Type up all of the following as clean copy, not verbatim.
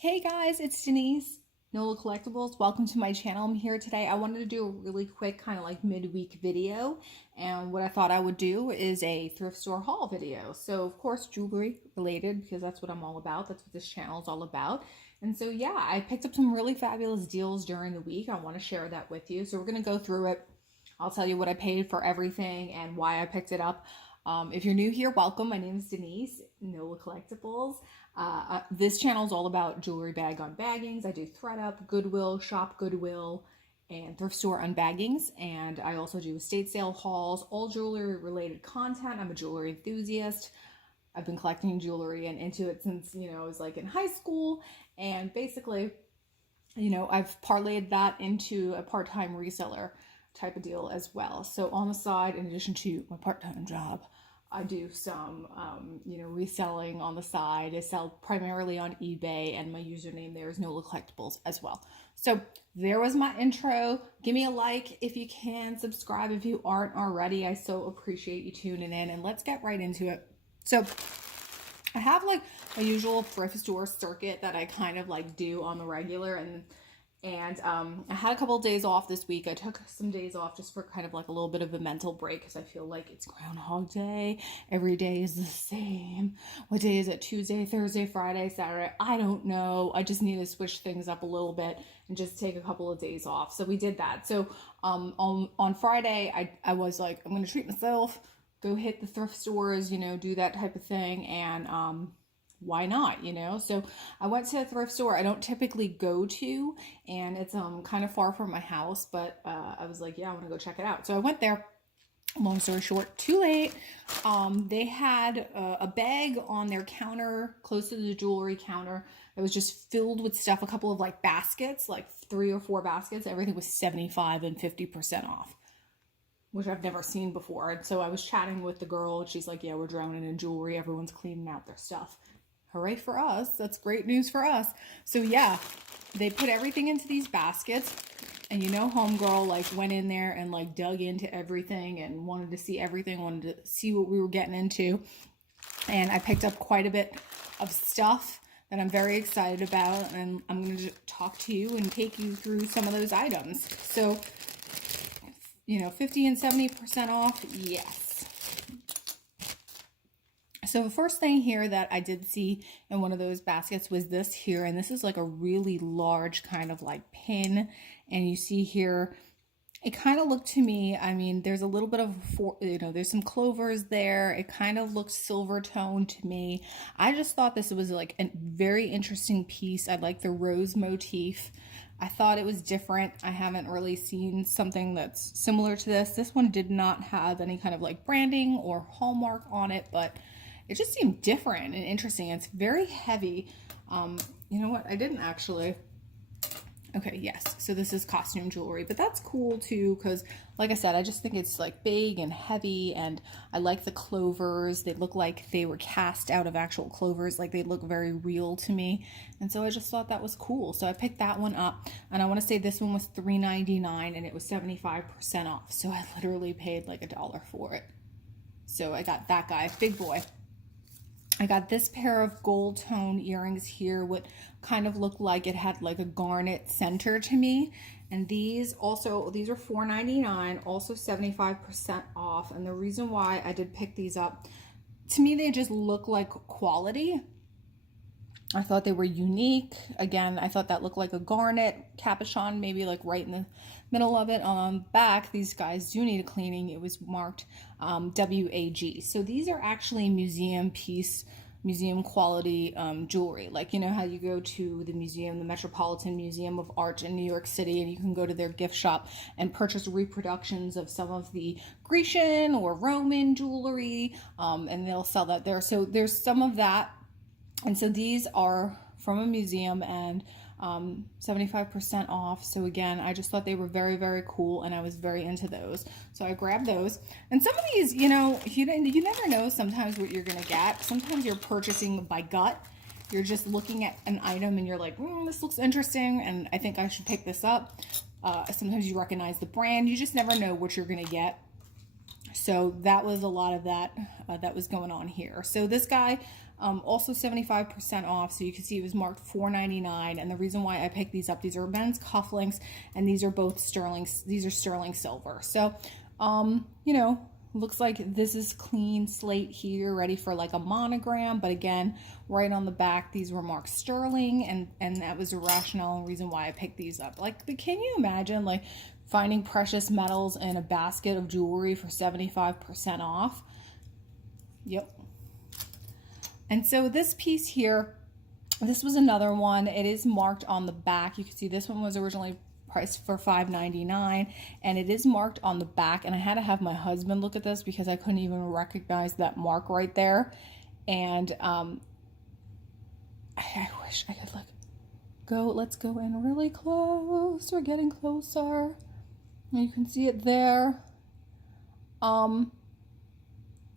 Hey guys, it's Denise, Nola Collectibles. Welcome to my channel. I'm here today. I wanted to do a really quick kind of like midweek video, and what I thought I would do is a thrift store haul video. So of course jewelry related, because that's what I'm all about. That's what this channel is all about. And so yeah, I picked up some really fabulous deals during the week. I want to share that with you. So we're going to go through it. I'll tell you what I paid for everything and why I picked it up. If you're new here, welcome. My name is Denise, Nola Collectibles. This channel is all about jewelry bag unbaggings. I do ThredUp, Goodwill, Shop Goodwill, and thrift store unbaggings. And I also do estate sale hauls, all jewelry related content. I'm a jewelry enthusiast. I've been collecting jewelry and into it since, I was like in high school. And basically, I've parlayed that into a part-time reseller type of deal as well. So on the side, in addition to my part-time job, I do some, reselling on the side. I sell primarily on eBay, and my username there is Nola Collectibles as well. So there was my intro. Give me a like if you can. Subscribe if you aren't already. I so appreciate you tuning in, and let's get right into it. So I have like a usual thrift store circuit that I kind of like do on the regular, and I had a couple of days off this week. I took some days off just for kind of like a little bit of a mental break, because I feel like it's Groundhog Day. Every day is the same. What day is it? Tuesday, Thursday, Friday, Saturday? I don't know. I just need to switch things up a little bit and just take a couple of days off. So we did that. So on Friday, I was like, I'm going to treat myself, go hit the thrift stores, do that type of thing. And why not, So I went to a thrift store I don't typically go to, and it's kind of far from my house, but I was like, yeah, I want to go check it out. So I went there. Long story short, too late. They had a bag on their counter close to the jewelry counter that was just filled with stuff, a couple of like baskets, like 3 or 4 baskets. Everything was 75 and 50% off, which I've never seen before. And so I was chatting with the girl, and she's like, yeah, we're drowning in jewelry. Everyone's cleaning out their stuff. Hooray for us. That's great news for us. So yeah, they put everything into these baskets, and homegirl like went in there and like dug into everything and wanted to see everything, wanted to see what we were getting into. And I picked up quite a bit of stuff that I'm very excited about, and I'm going to talk to you and take you through some of those items. So, 50 and 70% off, yes. So the first thing here that I did see in one of those baskets was this here, and this is like a really large kind of like pin, and you see here, it kind of looked to me, I mean, there's a little bit of, there's some clovers there. It kind of looks silver toned to me. I just thought this was like a very interesting piece. I like the rose motif. I thought it was different. I haven't really seen something that's similar to this. This one did not have any kind of like branding or hallmark on it, but it just seemed different and interesting. It's very heavy. You know what? I didn't actually. Okay, yes. So this is costume jewelry, but that's cool too, because like I said, I just think it's like big and heavy, and I like the clovers. They look like they were cast out of actual clovers. Like they look very real to me. And so I just thought that was cool. So I picked that one up, and I want to say this one was $3.99 and it was 75% off. So I literally paid like $1 for it. So I got that guy, big boy. I got this pair of gold tone earrings here, what kind of looked like it had like a garnet center to me. And these are $4.99, also 75% off. And the reason why I did pick these up, to me, they just look like quality. I thought they were unique. Again, I thought that looked like a garnet capuchon, maybe like right in the middle of it. On the back, these guys do need a cleaning. It was marked WAG. So these are actually museum quality jewelry. Like, how you go to the museum, the Metropolitan Museum of Art in New York City, and you can go to their gift shop and purchase reproductions of some of the Grecian or Roman jewelry, and they'll sell that there. So there's some of that. And so these are from a museum, and 75% off. So again, I just thought they were very, very cool, and I was very into those. So I grabbed those. And some of these, you never know sometimes what you're going to get. Sometimes you're purchasing by gut. You're just looking at an item and you're like, this looks interesting, and I think I should pick this up. Sometimes you recognize the brand. You just never know what you're going to get. So that was a lot of that that was going on here. So this guy Also 75% off, so you can see it was marked $4.99. And the reason why I picked these up, these are men's cufflinks, and these are both sterling. These are sterling silver. So, you know, looks like this is clean slate here, ready for like a monogram. But again, right on the back, these were marked sterling, and that was a rationale and reason why I picked these up. Like, but can you imagine like finding precious metals in a basket of jewelry for 75% off? Yep. And so this piece here, this was another one. It is marked on the back. You can see this one was originally priced for $5.99, and it is marked on the back. And I had to have my husband look at this because I couldn't even recognize that mark right there. And I wish I could let's go in really close. We're getting closer. And you can see it there.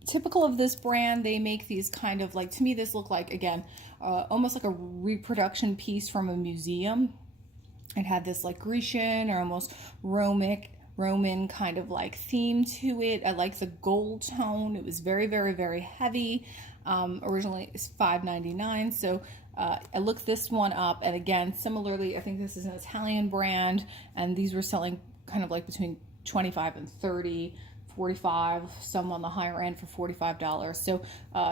Typical of this brand, they make these kind of like, to me this looked like, again, almost like a reproduction piece from a museum. It had this like Grecian or almost Roman kind of like theme to it. I like the gold tone. It was very, very, very heavy. Originally it's $5.99. So I looked this one up, and again, similarly, I think this is an Italian brand, and these were selling kind of like between 25 and 30, 45, some on the higher end for $45. So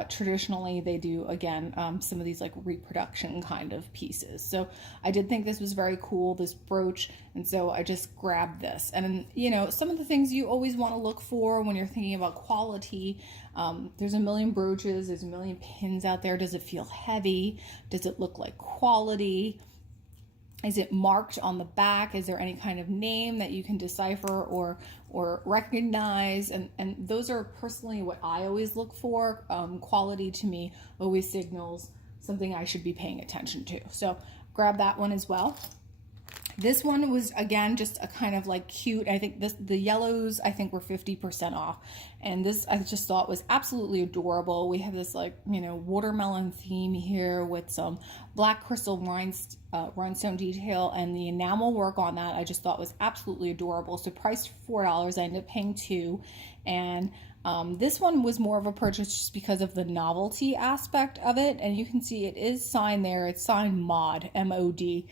traditionally they do, again, some of these like reproduction kind of pieces. So I did think this was very cool, this brooch, and so I just grabbed this. And you know, some of the things you always want to look for when you're thinking about quality, there's a million brooches, there's a million pins out there. Does it feel heavy? Does it look like quality? Is it marked on the back? Is there any kind of name that you can decipher or recognize? And those are personally what I always look for. Quality to me always signals something I should be paying attention to. So grab that one as well. This one was, again, just a kind of like cute. I think the yellows, I think, were 50% off. And this I just thought was absolutely adorable. We have this like, you know, watermelon theme here with some black crystal rhinestone detail, and the enamel work on that I just thought was absolutely adorable. So priced $4, I ended up paying $2. And this one was more of a purchase just because of the novelty aspect of it. And you can see it is signed there. It's signed Mod, M-O-D.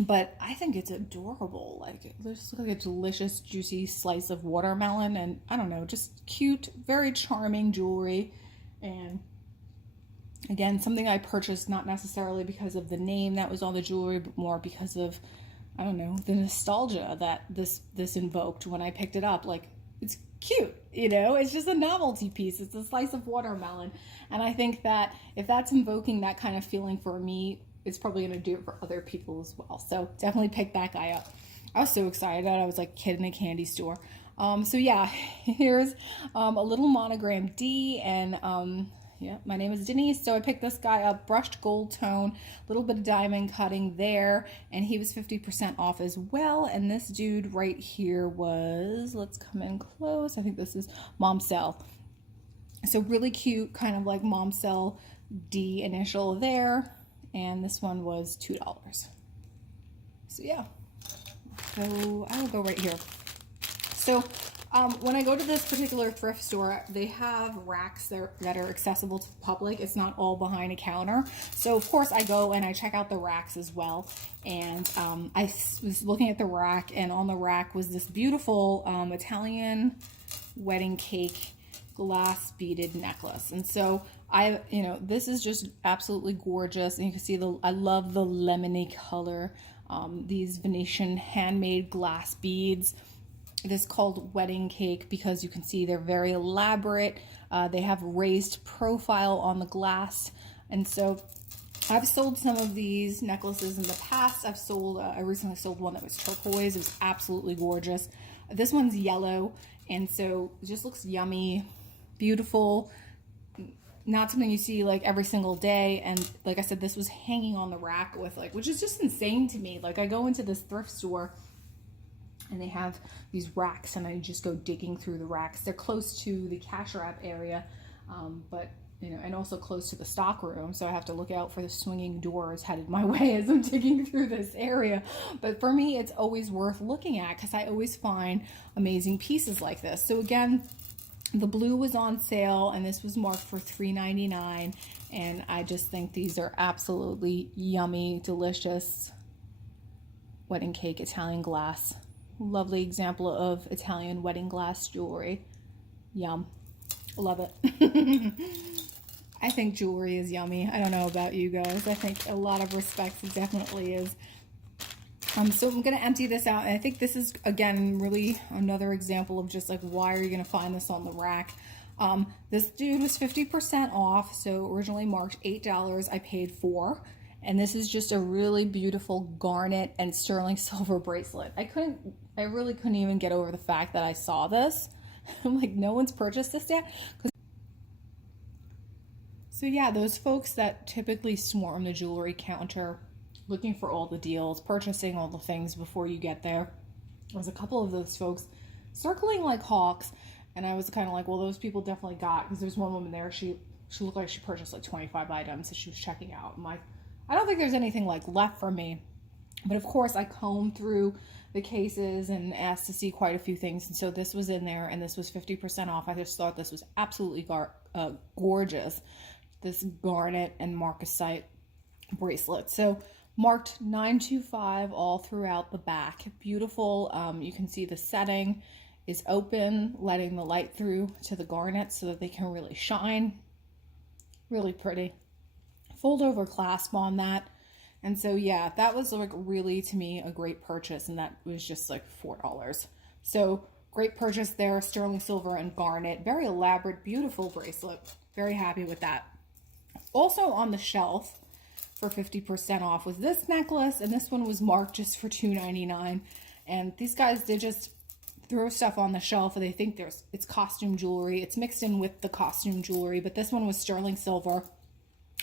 But I think it's adorable. Like, it looks like a delicious, juicy slice of watermelon. And I don't know, just cute, very charming jewelry. And again, something I purchased not necessarily because of the name that was on the jewelry, but more because of, I don't know, the nostalgia that this invoked when I picked it up. Like, it's cute, you know? It's just a novelty piece. It's a slice of watermelon. And I think that if that's invoking that kind of feeling for me, it's probably going to do it for other people as well. So definitely pick that guy up. I was so excited. I was like a kid in a candy store. So yeah, here's a little monogram D, and yeah, my name is Denise. So I picked this guy up, brushed gold tone, a little bit of diamond cutting there, and he was 50% off as well. And this dude right here was, let's come in close, I think this is Momcell. So really cute, kind of like Momcell D initial there. And this one was $2. So yeah, so I will go right here. So when I go to this particular thrift store, they have racks that are accessible to the public. It's not all behind a counter. So of course I go and I check out the racks as well. And I was looking at the rack, and on the rack was this beautiful Italian wedding cake glass beaded necklace. And so this is just absolutely gorgeous. And you can see I love the lemony color. These Venetian handmade glass beads. This is called wedding cake because you can see they're very elaborate. They have raised profile on the glass. And so I've sold some of these necklaces in the past. I recently sold one that was turquoise. It was absolutely gorgeous. This one's yellow, and so it just looks yummy, beautiful. Not something you see like every single day. And like I said, this was hanging on the rack with which is just insane to me. Like, I go into this thrift store and they have these racks, and I just go digging through the racks. They're close to the cash wrap area, but and also close to the stock room. So I have to look out for the swinging doors headed my way as I'm digging through this area. But for me, it's always worth looking at because I always find amazing pieces like this. So again, the blue was on sale, and this was marked for $3.99. And I just think these are absolutely yummy, delicious wedding cake Italian glass. Lovely example of Italian wedding glass jewelry. Yum. Love it. I think jewelry is yummy. I don't know about you guys. I think a lot of respects it definitely is. So I'm going to empty this out. And I think this is, again, really another example of just like, why are you going to find this on the rack? This dude was 50% off. So originally marked $8. I paid $4. And this is just a really beautiful garnet and sterling silver bracelet. I really couldn't even get over the fact that I saw this. I'm like, no one's purchased this yet. So yeah, those folks that typically swarm the jewelry counter looking for all the deals, purchasing all the things before you get there. There was a couple of those folks circling like hawks, and I was kind of like, well, those people definitely got, because there's one woman there, she looked like she purchased like 25 items that she was checking out. I'm like, I don't think there's anything like left for me. But of course, I combed through the cases and asked to see quite a few things. And so this was in there, and this was 50% off. I just thought this was absolutely gorgeous. This garnet and marcasite bracelet. So marked 925 all throughout the back. Beautiful. You can see the setting is open, letting the light through to the garnet so that they can really shine. Really pretty. Fold over clasp on that. And so yeah, that was like really, to me, a great purchase, and that was just like $4. So great purchase there. Sterling silver and garnet. Very elaborate, beautiful bracelet. Very happy with that. Also on the shelf for 50% off was this necklace, and this one was marked just for $2.99. And these guys, they just throw stuff on the shelf and they think it's costume jewelry. It's mixed in with the costume jewelry, but this one was sterling silver.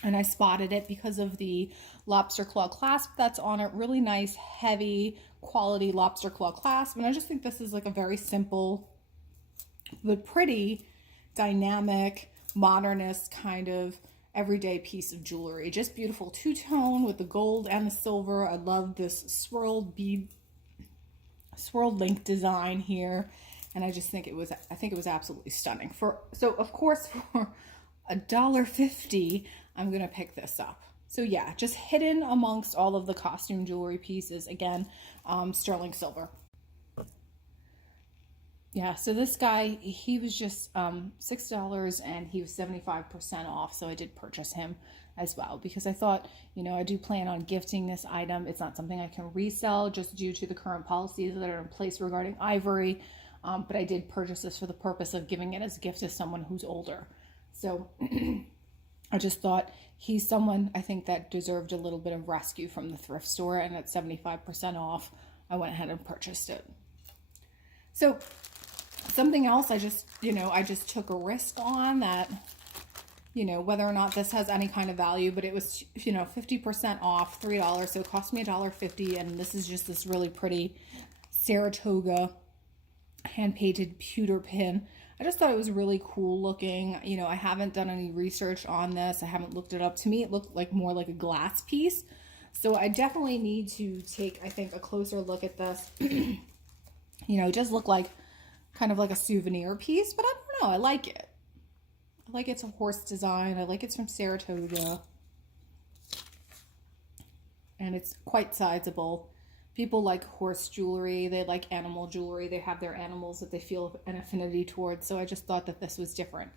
And I spotted it because of the lobster claw clasp that's on it. Really nice, heavy quality lobster claw clasp. And I just think this is like a very simple but pretty, dynamic, modernist kind of everyday piece of jewelry. Just beautiful two-tone with the gold and the silver. I love this swirled link design here. And I just think it was absolutely stunning. So of course, for $1.50, I'm going to pick this up. So yeah, just hidden amongst all of the costume jewelry pieces. Again, sterling silver. Yeah, so this guy, he was just $6 and he was 75% off. So I did purchase him as well because I thought, I do plan on gifting this item. It's not something I can resell just due to the current policies that are in place regarding ivory. But I did purchase this for the purpose of giving it as a gift to someone who's older. So I just thought he's someone I think that deserved a little bit of rescue from the thrift store, and at 75% off, I went ahead and purchased it. So something else I just took a risk on that, whether or not this has any kind of value, but it was, 50% off, $3. So it cost me $1.50. And this is just this really pretty Saratoga hand-painted pewter pin. I just thought it was really cool looking. I haven't done any research on this. I haven't looked it up. To me, it looked like more like a glass piece. So I definitely need to take, I think, a closer look at this. It does look like kind of like a souvenir piece, but I don't know. I like it. I like it's a horse design. I like it's from Saratoga. And it's quite sizable. People like horse jewelry. They like animal jewelry. They have their animals that they feel an affinity towards. So I just thought that this was different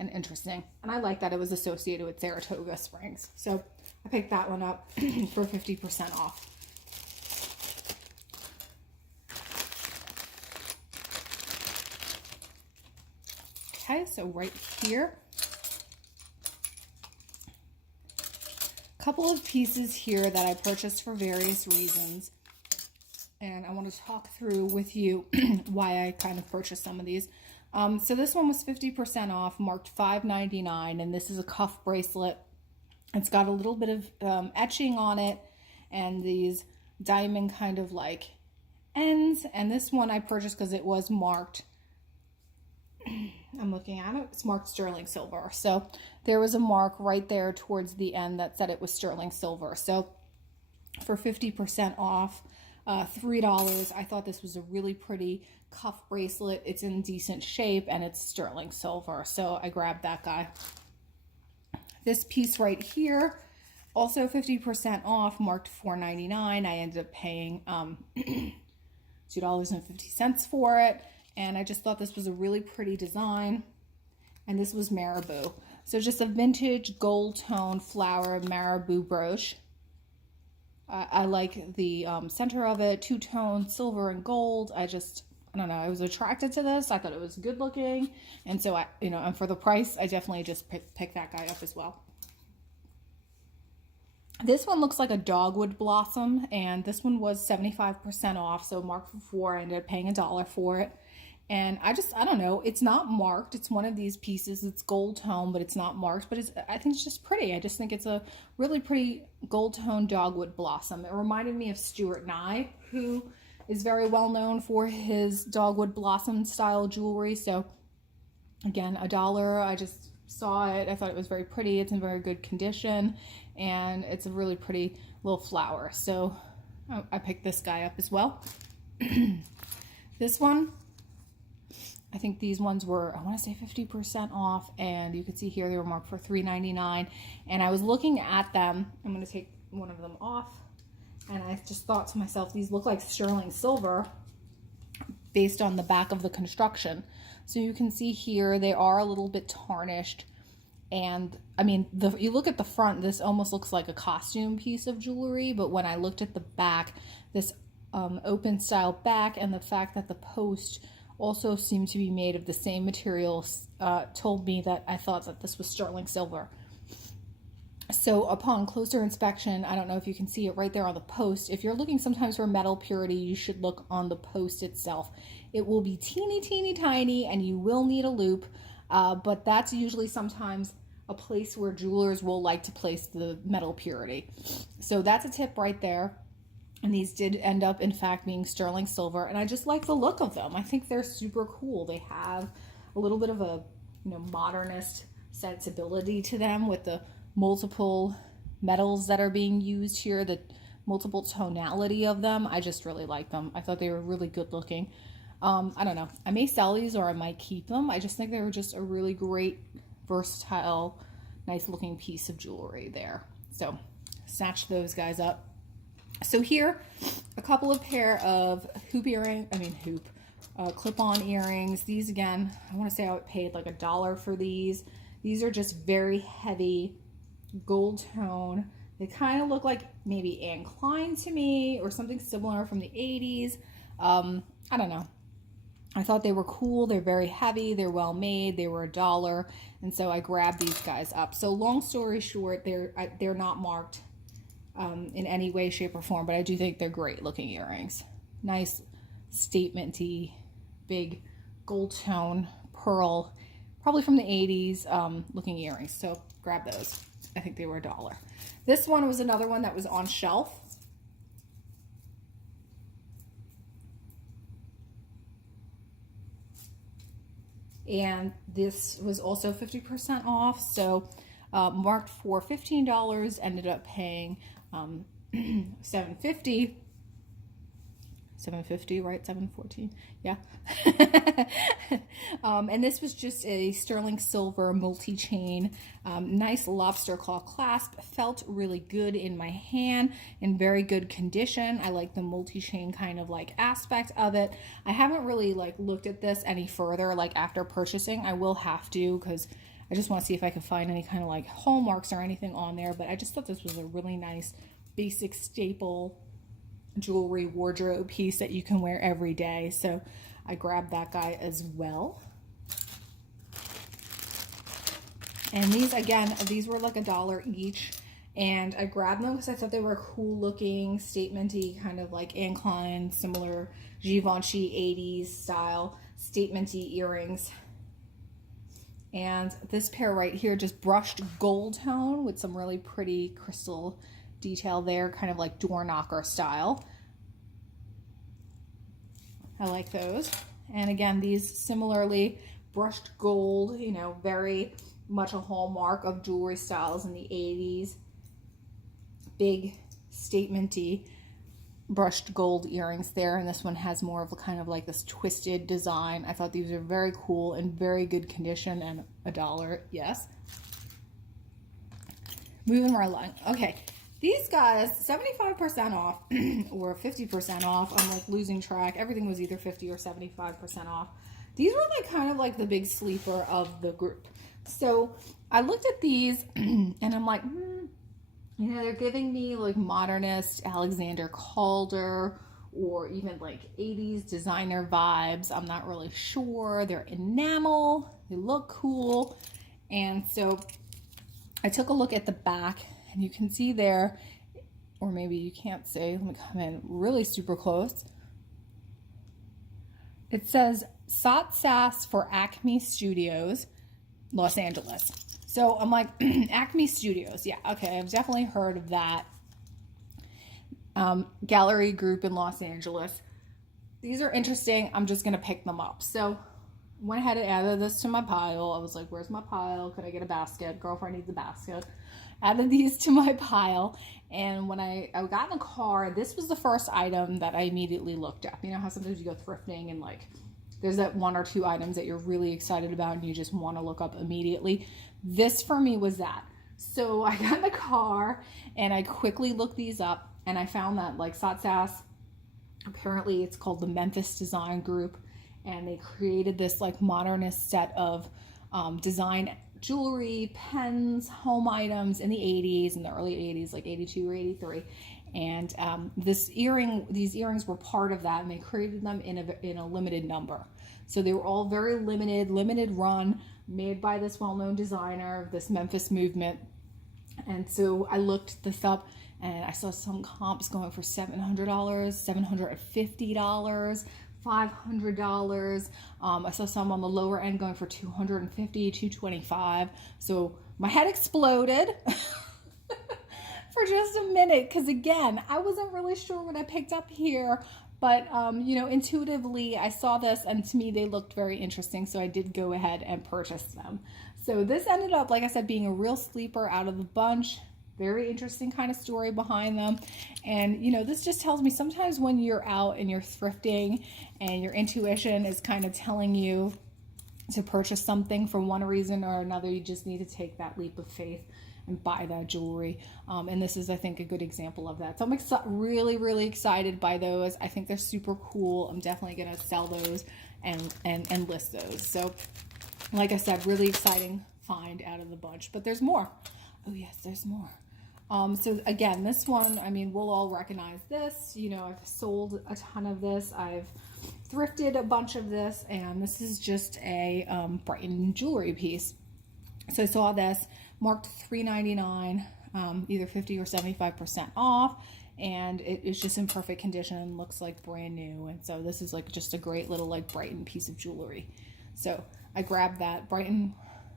and interesting. And I like that it was associated with Saratoga Springs. So I picked that one up for 50% off. Okay, so right here, a couple of pieces here that I purchased for various reasons. And I want to talk through with you why I kind of purchased some of these. So this one was 50% off, marked $5.99, and this is a cuff bracelet. It's got a little bit of etching on it and these diamond kind of like ends. And this one I purchased because it was marked, I'm looking at it, it's marked sterling silver. So there was a mark right there towards the end that said it was sterling silver. So for 50% off, $3. I thought this was a really pretty cuff bracelet. It's in decent shape and it's sterling silver. So I grabbed that guy. This piece right here, also 50% off, marked $4.99. I ended up paying $2.50 for it. And I just thought this was a really pretty design. And this was marabou. So just a vintage gold tone flower marabou brooch. I like the center of it, two-tone silver and gold. I don't know, I was attracted to this. I thought it was good looking. And so and for the price, I definitely just picked that guy up as well. This one looks like a dogwood blossom, and this one was 75% off, so marked for $4. I ended up paying $1 for it. And I don't know, it's not marked. It's one of these pieces. It's gold tone, but it's not marked. But I think it's just pretty. I just think it's a really pretty gold tone dogwood blossom. It reminded me of Stuart Nye, who is very well known for his dogwood blossom style jewelry. So again, $1. I just saw it. I thought it was very pretty. It's in very good condition, and it's a really pretty little flower. So I picked this guy up as well. This one, I think these ones were, I want to say 50% off, and you can see here they were marked for $3.99. And I was looking at them. I'm going to take one of them off, and I just thought to myself, these look like sterling silver based on the back of the construction. So you can see here they are a little bit tarnished, and I mean, you look at the front, this almost looks like a costume piece of jewelry, but when I looked at the back, this open style back and the fact that the post also seemed to be made of the same materials told me that I thought that this was sterling silver. So upon closer inspection, I don't know if you can see it right there on the post. If you're looking sometimes for metal purity, you should look on the post itself. It will be teeny, teeny, tiny, and you will need a loop, but that's usually sometimes a place where jewelers will like to place the metal purity. So that's a tip right there. And these did end up, in fact, being sterling silver. And I just like the look of them. I think they're super cool. They have a little bit of a, modernist sensibility to them with the multiple metals that are being used here, the multiple tonality of them. I just really like them. I thought they were really good looking. I don't know. I may sell these or I might keep them. I just think they were just a really great, versatile, nice looking piece of jewelry there. So snatch those guys up. So here, a couple of pair of clip-on earrings. These again, I want to say I paid like $1 for these. These are just very heavy gold tone. They kind of look like maybe Anne Klein to me or something similar from the 80s. I don't know. I thought they were cool. They're very heavy. They're well made. They were $1. And so I grabbed these guys up. So long story short, they're not marked in any way, shape, or form, but I do think they're great looking earrings. Nice, statement-y, big gold tone pearl, probably from the 80s looking earrings. So grab those. I think they were $1. This one was another one that was on shelf. And this was also 50% off, so marked for $15, ended up paying $7.50, right? $7.14, yeah. And this was just a sterling silver multi-chain, nice lobster claw clasp. Felt really good in my hand, in very good condition. I like the multi-chain kind of like aspect of it. I haven't really like looked at this any further like after purchasing. I will have to, because I just want to see if I can find any kind of like hallmarks or anything on there, but I just thought this was a really nice basic staple jewelry wardrobe piece that you can wear every day. So I grabbed that guy as well. And these, again, these were like $1 each. And I grabbed them because I thought they were cool looking, statement-y, kind of like Anne Klein, similar Givenchy 80s style statement-y earrings. And this pair right here, just brushed gold tone with some really pretty crystal detail there, kind of like door knocker style. I like those. And again, these similarly brushed gold, very much a hallmark of jewelry styles in the 80s. Big statement-y brushed gold earrings there, and this one has more of a kind of like this twisted design. I thought these are very cool and very good condition, and $1, yes. moving right along. Okay, these guys, 75% off or 50% off. I'm like losing track. Everything was either 50 or 75% off. These were like kind of like the big sleeper of the group. So I looked at these and I'm like, you know, they're giving me like modernist Alexander Calder or even like 80s designer vibes. I'm not really sure. They're enamel. They look cool. And so I took a look at the back and you can see there, or maybe you can't see. Let me come in really super close. It says Sot Sass for Acme Studios, Los Angeles. So I'm like, Acme Studios. Yeah, okay, I've definitely heard of that gallery group in Los Angeles. These are interesting. I'm just going to pick them up. So went ahead and added this to my pile. I was like, where's my pile? Could I get a basket? Girlfriend needs a basket. Added these to my pile. And when I got in the car, this was the first item that I immediately looked up. You know how sometimes you go thrifting and like there's that one or two items that you're really excited about and you just want to look up immediately. This for me was that. So I got in the car and I quickly looked these up and I found that like Sot Sass, apparently it's called the Memphis Design Group, and they created this like modernist set of design jewelry, pens, home items in the 80s, in the early 80s, like 82 or 83. And these earrings were part of that, and they created them in a limited number. So they were all very limited run, made by this well-known designer, this Memphis movement. And so I looked this up and I saw some comps going for $700, $750, $500. I saw some on the lower end going for $250, $225. So my head exploded for just a minute, because again, I wasn't really sure what I picked up here, but you know, intuitively I saw this and to me they looked very interesting, so I did go ahead and purchase them. So this ended up, like I said, being a real sleeper out of the bunch. Very interesting kind of story behind them. And you know, this just tells me sometimes when you're out and you're thrifting and your intuition is kind of telling you to purchase something for one reason or another, you just need to take that leap of faith and buy that jewelry. And this is, I think, a good example of that. So I'm really excited by those. I think they're super cool. I'm definitely going to sell those and list those. So like I said, really exciting find out of the bunch, but there's more. Oh yes, there's more. So again, this one, I mean, we'll all recognize this. You know, I've sold a ton of this. I've thrifted a bunch of this, and this is just a Brighton jewelry piece. So I saw this marked $3.99, either 50 or 75% off, and it is just in perfect condition, looks like brand new. And so this is like just a great little like Brighton piece of jewelry. So I grabbed that. Brighton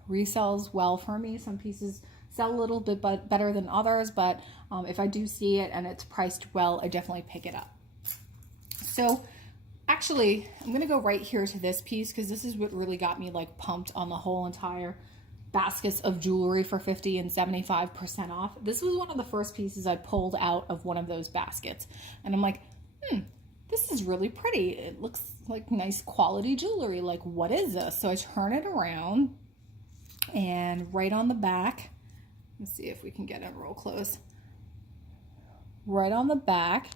resells well for me. Some pieces sell a little bit better than others, but if I do see it and it's priced well, I definitely pick it up. So actually, I'm gonna go right here to this piece because this is what really got me like pumped on the whole entire baskets of jewelry for 50 and 75% off. This was one of the first pieces I pulled out of one of those baskets, and I'm like, this is really pretty. It looks like nice quality jewelry. Like, what is this? So I turn it around, and right on the back, let's see if we can get it real close. Right on the back,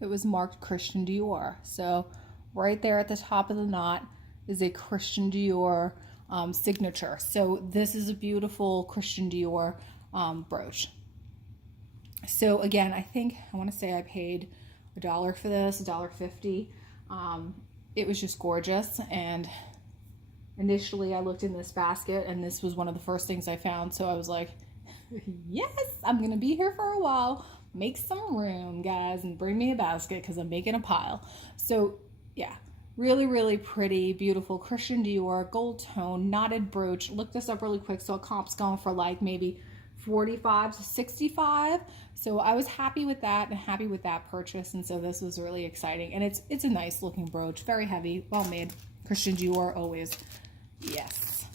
it was marked Christian Dior. So right there at the top of the knot is a Christian Dior signature. So this is a beautiful Christian Dior brooch. So again, I want to say I paid $1 for this, $1.50. It was just gorgeous, and initially I looked in this basket and this was one of the first things I found. So I was like, yes, I'm gonna be here for a while. Make some room, guys, and bring me a basket because I'm making a pile. So yeah, really pretty, beautiful Christian Dior gold tone knotted brooch. Look this up really quick. So a comp's going for like maybe 45 to 65. So I was happy with that and happy with that purchase. And so this was really exciting. And it's a nice looking brooch, very heavy, well made. Christian Dior always, yes.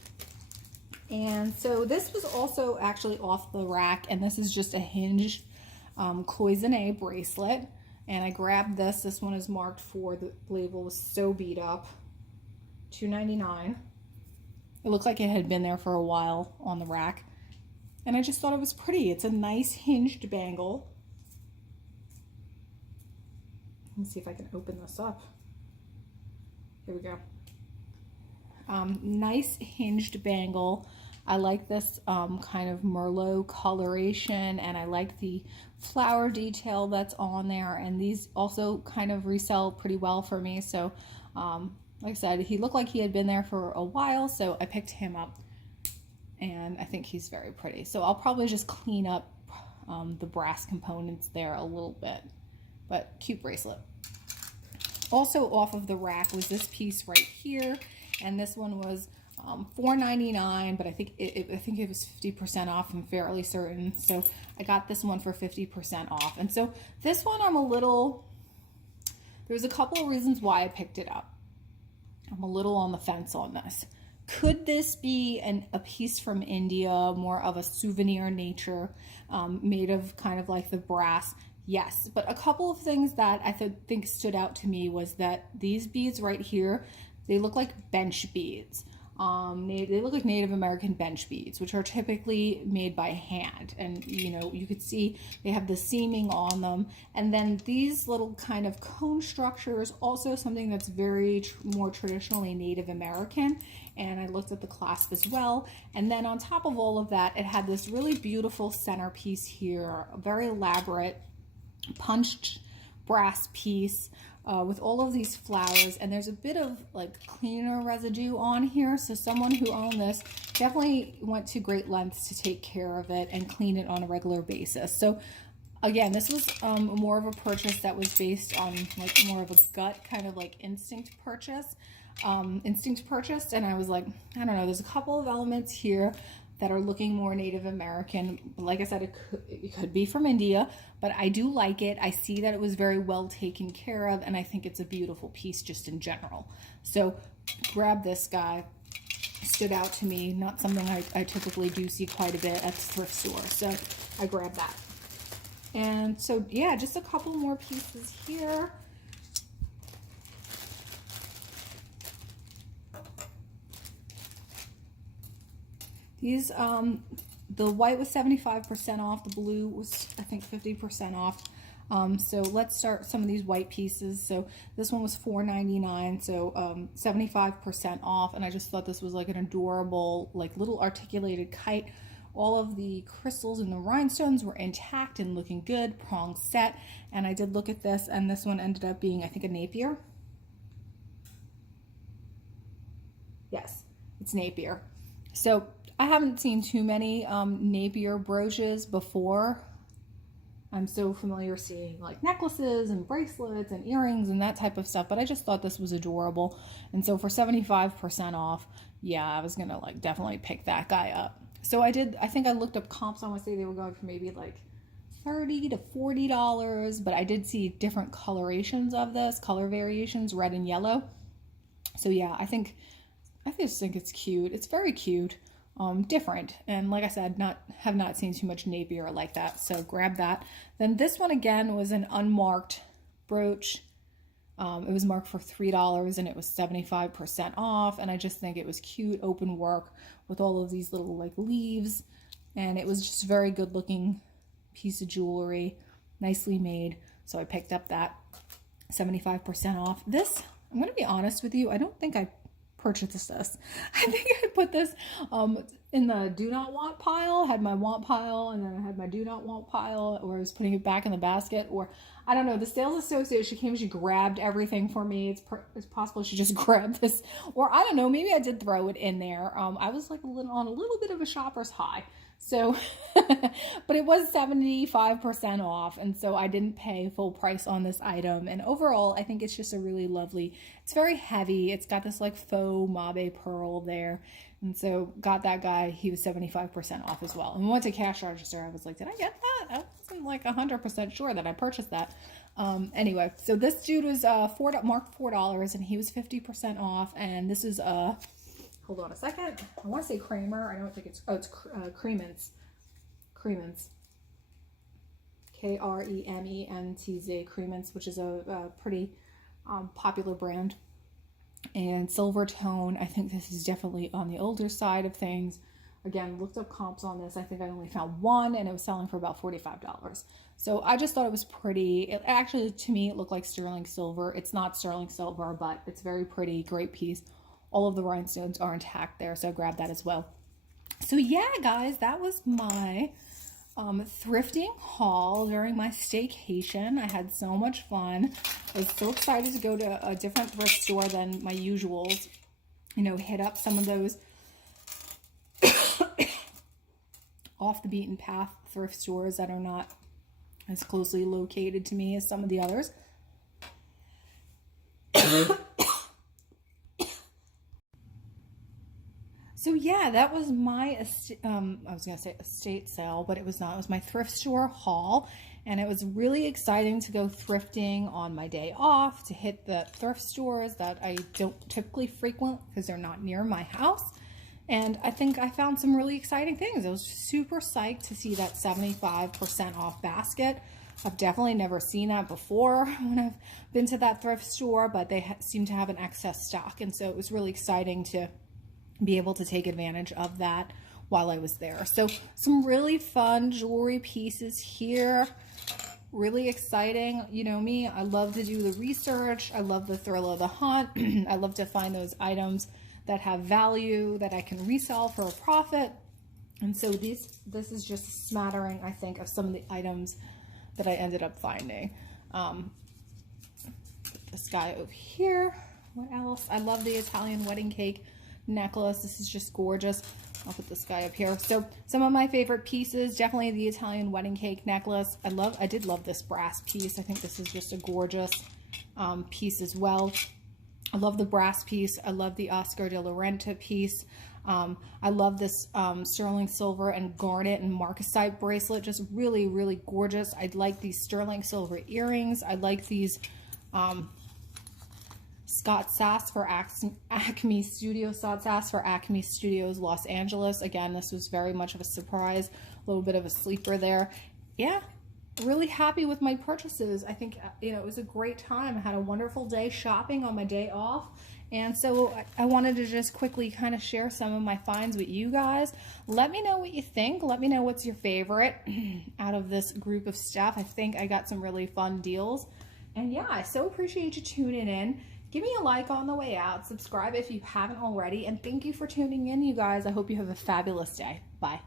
And so this was also actually off the rack, and this is just a hinged cloisonne bracelet. And I grabbed this. This one is marked for, the label was so beat up, $2.99. It looked like it had been there for a while on the rack. And I just thought it was pretty. It's a nice hinged bangle. Let me see if I can open this up. Here we go. Nice hinged bangle. I like this kind of Merlot coloration, and I like the flower detail that's on there, and these also kind of resell pretty well for me. So like I said, he looked like he had been there for a while, so I picked him up, and I think he's very pretty. So I'll probably just clean up the brass components there a little bit, but cute bracelet. Also off of the rack was this piece right here, and this one was $4.99, but I think it was 50% off. I'm fairly certain, so I got this one for 50% off. And so this one there's a couple of reasons why I picked it up. I'm a little on the fence on this. Could this be a piece from India, more of a souvenir nature, made of kind of like the brass? Yes, but a couple of things that I think stood out to me was that these beads right here, they look like bench beads. They look like Native American bench beads, which are typically made by hand. And, you know, you could see they have the seaming on them. And then these little kind of cone structures, also something that's very more traditionally Native American. And I looked at the clasp as well. And then on top of all of that, it had this really beautiful centerpiece here, a very elaborate punched brass piece with all of these flowers, and there's a bit of like cleaner residue on here, so someone who owned this definitely went to great lengths to take care of it and clean it on a regular basis. So again, this was more of a purchase that was based on like more of a gut kind of like instinct purchase, and I was like, I don't know, there's a couple of elements here that are looking more Native American. Like I said, it could be from India, but I do like it. I see that it was very well taken care of, and I think it's a beautiful piece just in general. So grab this guy. Stood out to me, not something I typically do see quite a bit at the thrift store. So I grabbed that. And so, yeah, just a couple more pieces here. These, the white was 75% off. The blue was, I think, 50% off. So let's start some of these white pieces. So this one was $4.99, so 75% off. And I just thought this was like an adorable, like little articulated kite. All of the crystals and the rhinestones were intact and looking good, prong set. And I did look at this, and this one ended up being, I think, a Napier. Yes, it's Napier. So I haven't seen too many Napier brooches before. I'm so familiar seeing like necklaces and bracelets and earrings and that type of stuff, but I just thought this was adorable. And so for 75% off, yeah, I was gonna like definitely pick that guy up. So I think I looked up comps. I want to say they were going for maybe like $30 to $40, but I did see different colorations of this, color variations, red and yellow. So yeah, I just think it's cute. It's very cute. Different, and like I said, have not seen too much Napier like that, so grab that. Then this one again was an unmarked brooch. It was marked for $3 and it was 75% off, and I just think it was cute, open work with all of these little like leaves, and it was just a very good looking piece of jewelry, nicely made. So I picked up that 75% off. This, I'm going to be honest with you, I don't think I purchased this. I think I put this in the do not want pile, had my want pile, and then I had my do not want pile, or I was putting it back in the basket, or I don't know. The sales associate, she came, she grabbed everything for me. It's possible she just grabbed this, or I don't know, maybe I did throw it in there. I was like on a little bit of a shopper's high. So, but it was 75% off, and so I didn't pay full price on this item. And overall, I think it's just a really lovely, it's very heavy. It's got this like faux mabe pearl there. And so got that guy, he was 75% off as well. And we went to cash register. I was like, did I get that? I wasn't like 100% sure that I purchased that. Anyway, so this dude was marked $4 and he was 50% off. And this is hold on a second. I want to say Kramer. I don't think it's, it's Krementz. Krementz. Krementz, Krementz, which is a pretty popular brand. And silver tone. I think this is definitely on the older side of things. Again, looked up comps on this. I think I only found one, and it was selling for about $45. So I just thought it was pretty. It actually, to me, it looked like sterling silver. It's not sterling silver, but it's very pretty, great piece. All of the rhinestones are intact there, so grab that as well. So yeah, guys, that was my thrifting haul during my staycation. I had so much fun. I was so excited to go to a different thrift store than my usuals. You know, hit up some of those off the beaten path thrift stores that are not as closely located to me as some of the others. So yeah, that was my, I was going to say estate sale, but it was not. It was my thrift store haul, and it was really exciting to go thrifting on my day off, to hit the thrift stores that I don't typically frequent because they're not near my house. And I think I found some really exciting things. I was super psyched to see that 75% off basket. I've definitely never seen that before when I've been to that thrift store, but they seem to have an excess stock. And so it was really exciting to be able to take advantage of that while I was there. So some really fun jewelry pieces here. Really exciting. You know me, I love to do the research. I love the thrill of the hunt. I love to find those items that have value that I can resell for a profit. And so this is just a smattering, I think, of some of the items that I ended up finding. Put this guy over here. What else? I love the Italian wedding cake necklace. This is just gorgeous. I'll put this guy up here. So some of my favorite pieces, definitely the Italian wedding cake necklace. I did love this brass piece. I think this is just a gorgeous piece as well. I love the brass piece. I love the Oscar de la Renta piece. I love this sterling silver and garnet and marcasite bracelet. Just really, really gorgeous. I like these sterling silver earrings. I like these Scott Sass for Acme Studios, Scott Sass for Acme Studios, Los Angeles. Again, this was very much of a surprise, a little bit of a sleeper there. Yeah, really happy with my purchases. I think, you know, it was a great time. I had a wonderful day shopping on my day off. And so I wanted to just quickly kind of share some of my finds with you guys. Let me know what you think. Let me know what's your favorite out of this group of stuff. I think I got some really fun deals. And yeah, I so appreciate you tuning in. Give me a like on the way out. Subscribe if you haven't already. And thank you for tuning in, you guys. I hope you have a fabulous day. Bye.